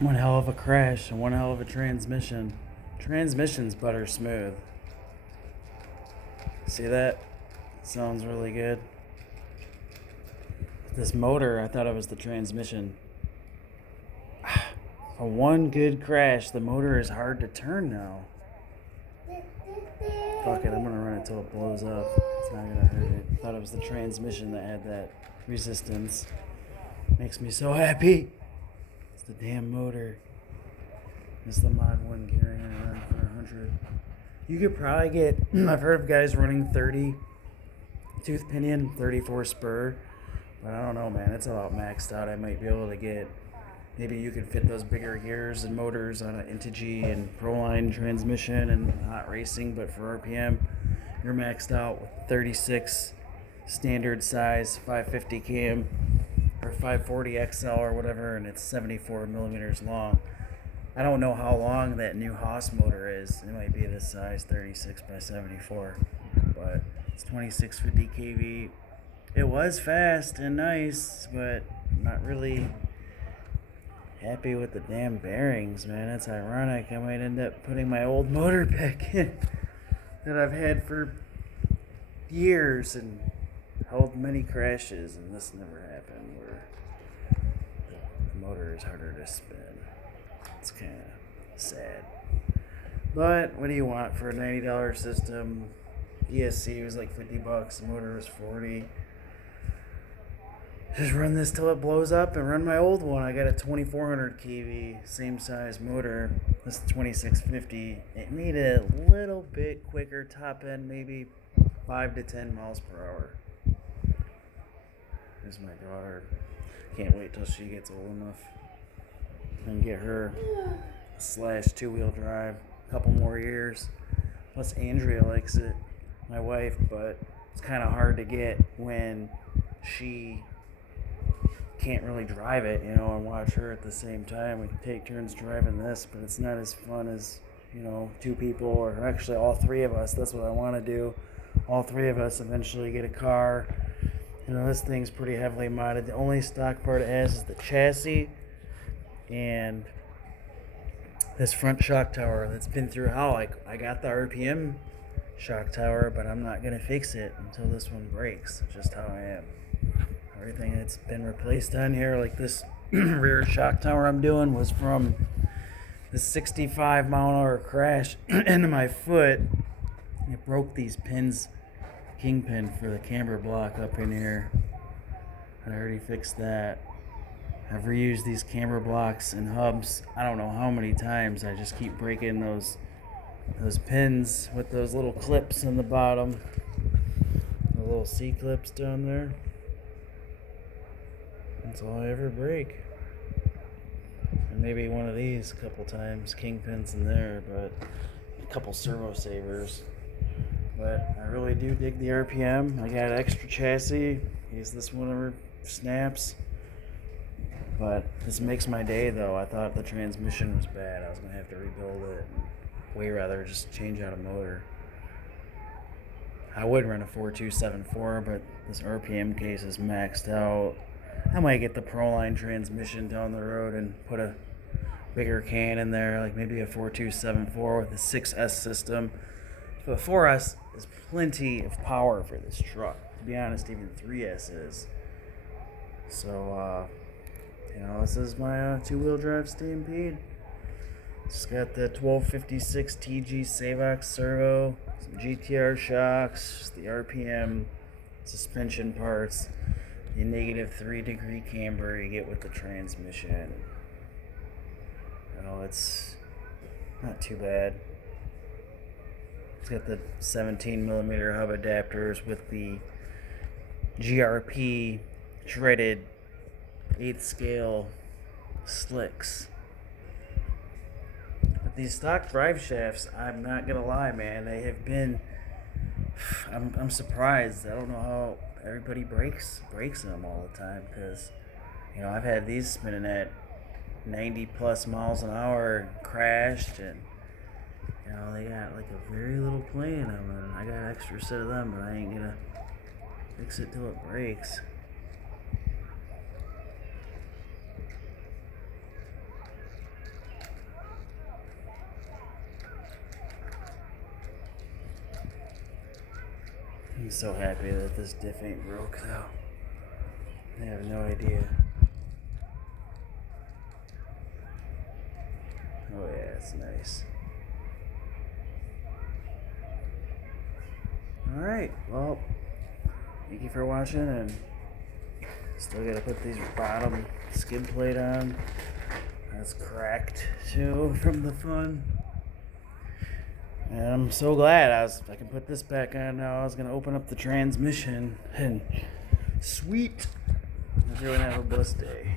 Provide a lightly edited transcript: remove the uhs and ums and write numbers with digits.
One hell of a crash and one hell of a transmission. Transmission's butter smooth. See that? Sounds really good. This motor, I thought it was the transmission. For one good crash, the motor is hard to turn now. Fuck it, I'm gonna run it till it blows up. It's not gonna hurt it. I thought it was the transmission that had that resistance. Makes me so happy. It's the damn motor. It's the Mod 1 carrying around for 100. You could probably get, I've heard of guys running 30 tooth pinion, 34 spur. But I don't know, man. It's about maxed out. I might be able to get, maybe you could fit those bigger gears and motors on an Integy and Proline transmission and hot racing. But for RPM, you're maxed out with 36 standard size 550 cam or 540 XL or whatever, and it's 74 millimeters long. I don't know how long that new Haas motor is. It might be this size, 36 by 74, but it's 2650 kV. It was fast and nice, but not really happy with the damn bearings, man. That's ironic. I might end up putting my old motor back in that I've had for years and held many crashes, and this never happened, where the motor is harder to spin. It's kind of sad. But what do you want for a $90 system? ESC was like $50, the motor was $40. Just run this till it blows up and run my old one. I got a 2400 kV, same size motor. This is 2650. It needed a little bit quicker top end, maybe 5 to 10 miles per hour. There's my daughter. Can't wait till she gets old enough and get her / two-wheel drive. A couple more years. Plus Andrea likes it, my wife, but it's kind of hard to get when she can't really drive it, and watch her at the same time. We can take turns driving this, but it's not as fun as, two people, or actually all three of us. That's what I want to do. All three of us eventually get a car. This thing's pretty heavily modded. The only stock part it has is the chassis and this front shock tower that's been through hell. I got the RPM shock tower, but I'm not going to fix it until this one breaks. It's just how I am. Everything that's been replaced on here, like this rear shock tower I'm doing, was from the 65 mile an hour crash into my foot. It broke these pins, kingpin for the camber block up in here. I already fixed that. I've reused these camber blocks and hubs I don't know how many times. I just keep breaking those pins with those little clips on the bottom. The little C-clips down there. That's all I ever break. And maybe one of these a couple times, kingpins in there, but a couple servo savers. But I really do dig the RPM. I got an extra chassis. Use this whenever snaps. But this makes my day, though. I thought the transmission was bad. I was going to have to rebuild it. Way rather just change out a motor. I would run a 4274, but this RPM case is maxed out. I might get the Proline transmission down the road and put a bigger can in there, like maybe a 4274 with a 6S system. But 4S is plenty of power for this truck. To be honest, even 3S is. So, this is my two-wheel drive Stampede. It's got the 1256 TG Savox servo, some GTR shocks, the RPM, suspension parts, the -3 camber you get with the transmission. It's not too bad. It's got the 17 millimeter hub adapters with the GRP shredded 8th scale slicks. But these stock drive shafts, I'm not gonna lie, man, they have been. I'm surprised. I don't know how everybody breaks them all the time, because I've had these spinning at 90 plus miles an hour, crashed, and they got like a very little play in them, and I got an extra set of them, but I ain't gonna fix it till it breaks. I'm so happy that this diff ain't broke though. I have no idea. Oh yeah, it's nice. Alright, well, thank you for watching, and still gotta put these bottom skid plate on. That's cracked too from the fun. And I'm so glad I can put this back on now. I was gonna open up the transmission, and sweet, everyone have a blessed day.